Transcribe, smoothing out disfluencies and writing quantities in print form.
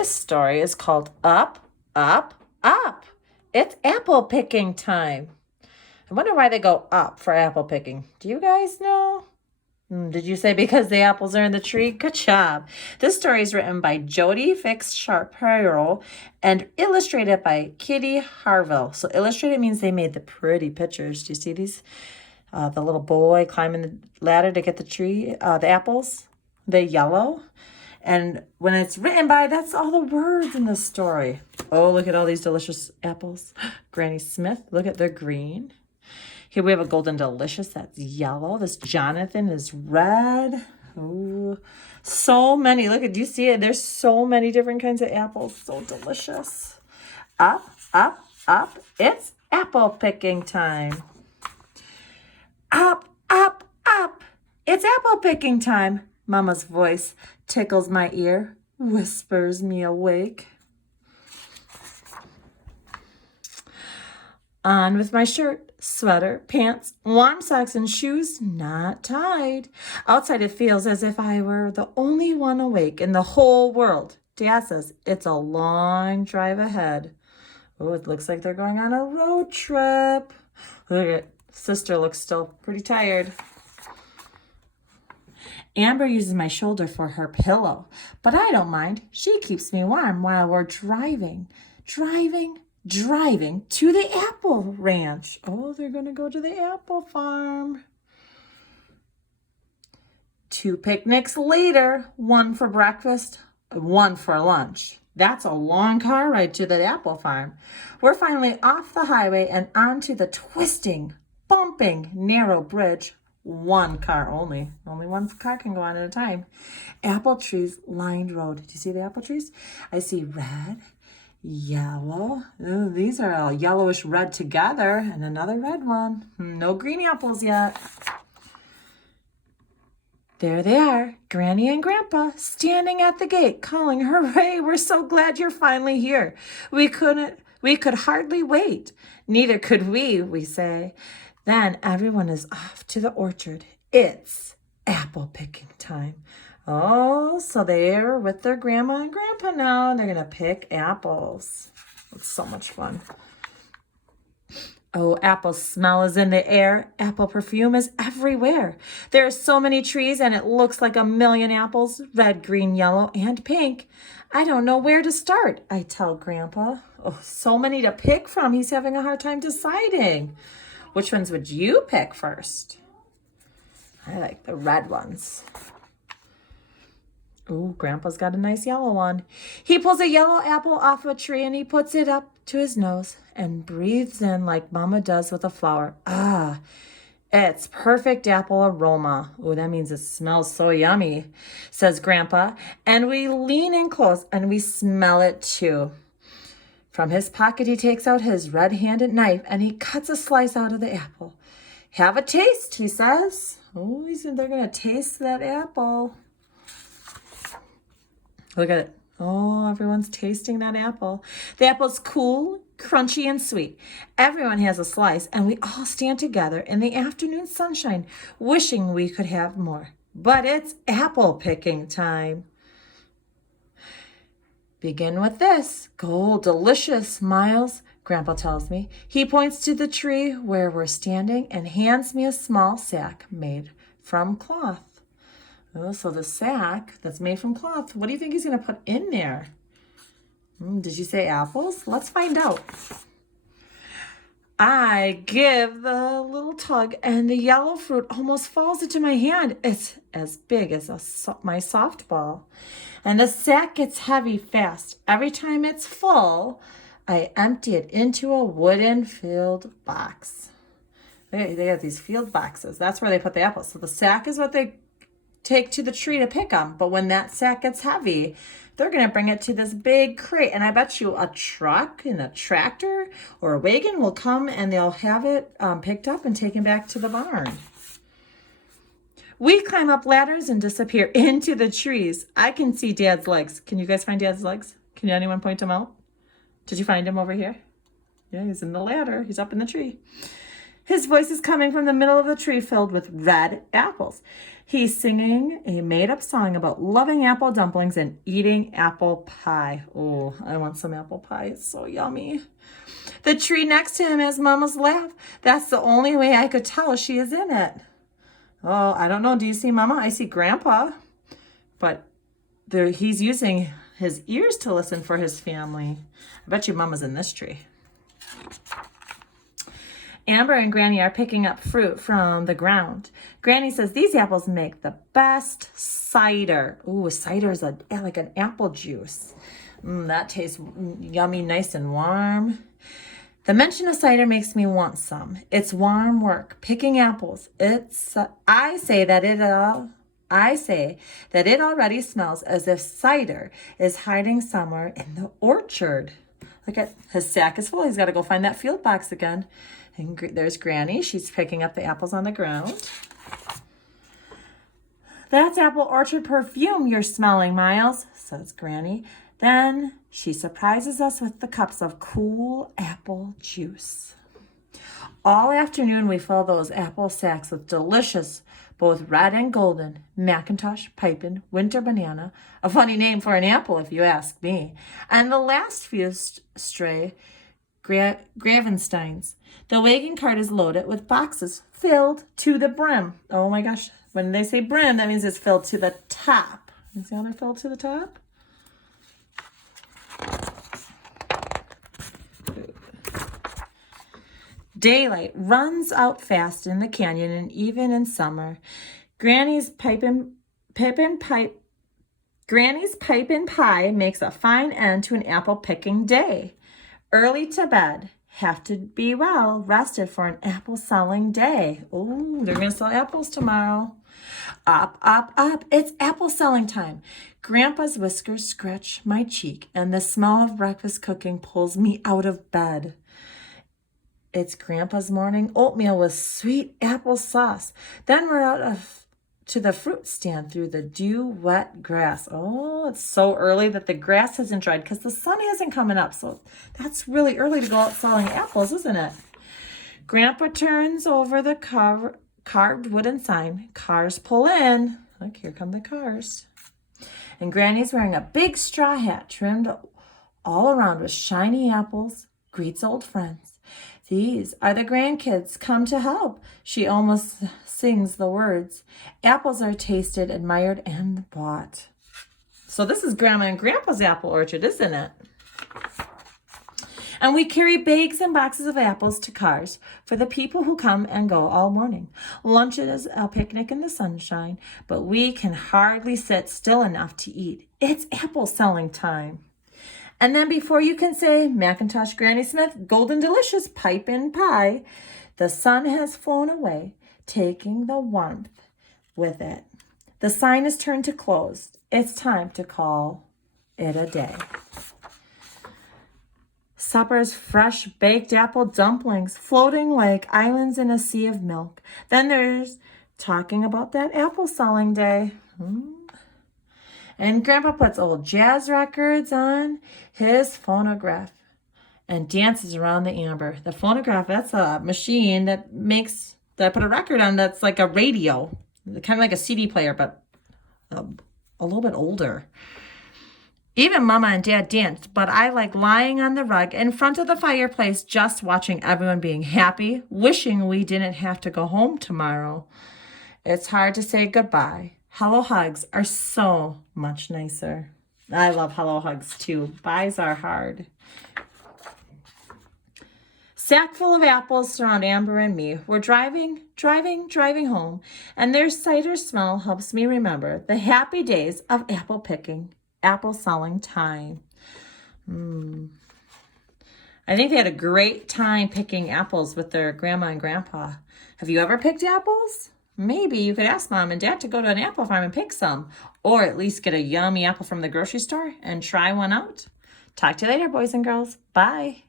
This story is called Up, Up, Up. It's apple picking time. I wonder why they go up for apple picking. Do you guys know? Did you say because the apples are in the tree? Good job. This story is written by Jody Fix Shapiro and illustrated by Kitty Harville. So illustrated means they made the pretty pictures. Do you see these? The little boy climbing the ladder to get the apples. They're yellow. And when it's written by, that's all the words in the story. Oh, look at all these delicious apples. Granny Smith, look at, they're green. Here we have a Golden Delicious that's yellow. This Jonathan is red. Ooh, so many. Look at, do you see it? There's so many different kinds of apples. So delicious. Up, up, up. It's apple picking time. Up, up, up. It's apple picking time. Mama's voice tickles my ear, whispers me awake. On with my shirt, sweater, pants, warm socks, and shoes not tied. Outside it feels as if I were the only one awake in the whole world. Dad says it's a long drive ahead. Oh, it looks like they're going on a road trip. Look at Sister looks still pretty tired. Amber uses my shoulder for her pillow, but I don't mind. She keeps me warm while we're driving to the apple ranch. Oh, they're going to go to the apple farm. 2 picnics later, 1 for breakfast, 1 for lunch. That's a long car ride to the apple farm. We're finally off the highway and onto the twisting, bumping, narrow bridge. 1 car only. Only 1 car can go on at a time. Apple trees lined road. Do you see the apple trees? I see red, yellow. Ooh, these are all yellowish red together, and another red one. No green apples yet. There they are, Granny and Grandpa, standing at the gate, calling, "Hooray, we're so glad you're finally here. We could hardly wait. Neither could we say. Then everyone is off to the orchard. It's apple picking time. Oh, so they're with their grandma and grandpa now. They're going to pick apples. It's so much fun. Oh, apple smell is in the air. Apple perfume is everywhere. There are so many trees and it looks like a million apples, red, green, yellow, and pink. I don't know where to start, I tell Grandpa. Oh, so many to pick from. He's having a hard time deciding. Which ones would you pick first? I like the red ones. Ooh, Grandpa's got a nice yellow one. He pulls a yellow apple off a tree and he puts it up to his nose and breathes in like Mama does with a flower. Ah, it's perfect apple aroma. Ooh, that means it smells so yummy, says Grandpa. And we lean in close and we smell it too. From his pocket, he takes out his red-handed knife and he cuts a slice out of the apple. Have a taste, he says. Oh, he said they're going to taste that apple. Look at it. Oh, everyone's tasting that apple. The apple's cool, crunchy, and sweet. Everyone has a slice, and we all stand together in the afternoon sunshine, wishing we could have more. But it's apple picking time. Begin with this. Go delicious, Miles, Grandpa tells me. He points to the tree where we're standing and hands me a small sack made from cloth. Oh, so the sack that's made from cloth, what do you think he's going to put in there? Did you say apples? Let's find out. I give the little tug and the yellow fruit almost falls into my hand. It's as big as my softball. And the sack gets heavy fast. Every time it's full, I empty it into a wooden filled box. They got these field boxes. That's where they put the apples. So the sack is what they take to the tree to pick them. But when that sack gets heavy, they're going to bring it to this big crate. And I bet you a truck and a tractor or a wagon will come and they'll have it picked up and taken back to the barn. We climb up ladders and disappear into the trees. I can see Dad's legs. Can you guys find Dad's legs? Can anyone point him out? Did you find him over here? Yeah, he's in the ladder. He's up in the tree. His voice is coming from the middle of the tree filled with red apples. He's singing a made-up song about loving apple dumplings and eating apple pie. Oh, I want some apple pie. It's so yummy. The tree next to him has Mama's laugh. That's the only way I could tell she is in it. Oh, I don't know. Do you see Mama? I see Grandpa. But he's using his ears to listen for his family. I bet you Mama's in this tree. Amber and Granny are picking up fruit from the ground. Granny says these apples make the best cider. Ooh, cider is like an apple juice. That tastes yummy, nice and warm. The mention of cider makes me want some. It's warm work, picking apples. I say that it already smells as if cider is hiding somewhere in the orchard. Look at his sack is full. He's got to go find that field box again. And there's Granny. She's picking up the apples on the ground. That's apple orchard perfume you're smelling, Miles, says Granny. Then she surprises us with the cups of cool apple juice. All afternoon we fill those apple sacks with delicious, both red and golden, Macintosh, Pipin, Winter Banana, a funny name for an apple if you ask me, and the last few stray Gravensteins. The wagon cart is loaded with boxes filled to the brim. Oh my gosh, when they say brim, that means it's filled to the top. You see how they're filled to the top? Daylight runs out fast in the canyon, and even in summer, Granny's pipe and pie makes a fine end to an apple picking day. Early to bed, have to be well rested for an apple selling day. Oh, they're gonna sell apples tomorrow. Up, up, up, it's apple selling time. Grandpa's whiskers scratch my cheek, and the smell of breakfast cooking pulls me out of bed. It's Grandpa's morning oatmeal with sweet apple sauce. Then we're out to the fruit stand through the dew-wet grass. Oh, it's so early that the grass hasn't dried because the sun hasn't come up. So that's really early to go out selling apples, isn't it? Grandpa turns over the carved wooden sign. Cars pull in. Look, here come the cars. And Granny's wearing a big straw hat trimmed all around with shiny apples. Greets old friends. These are the grandkids come to help. She almost sings the words. Apples are tasted, admired, and bought. So this is Grandma and Grandpa's apple orchard, isn't it? And we carry bags and boxes of apples to cars for the people who come and go all morning. Lunch is a picnic in the sunshine, but we can hardly sit still enough to eat. It's apple selling time. And then before you can say Macintosh, Granny Smith, Golden Delicious, Pipin' Pie, the sun has flown away, taking the warmth with it. The sign is turned to closed. It's time to call it a day. Supper's fresh baked apple dumplings floating like islands in a sea of milk. Then there's talking about that apple selling day. And Grandpa puts old jazz records on his phonograph and dances around the amber. The phonograph, that's a machine that I put a record on that's like a radio. Kind of like a CD player, but a little bit older. Even Mama and Dad danced, but I like lying on the rug in front of the fireplace, just watching everyone being happy, wishing we didn't have to go home tomorrow. It's hard to say goodbye. Hello hugs are so much nicer. I love hello hugs too. Byes are hard. Sack full of apples surround Amber and me. We're driving home, and their cider smell helps me remember the happy days of apple picking, apple selling time. I think they had a great time picking apples with their grandma and grandpa. Have you ever picked apples? Maybe you could ask Mom and Dad to go to an apple farm and pick some, or at least get a yummy apple from the grocery store and try one out. Talk to you later, boys and girls. Bye.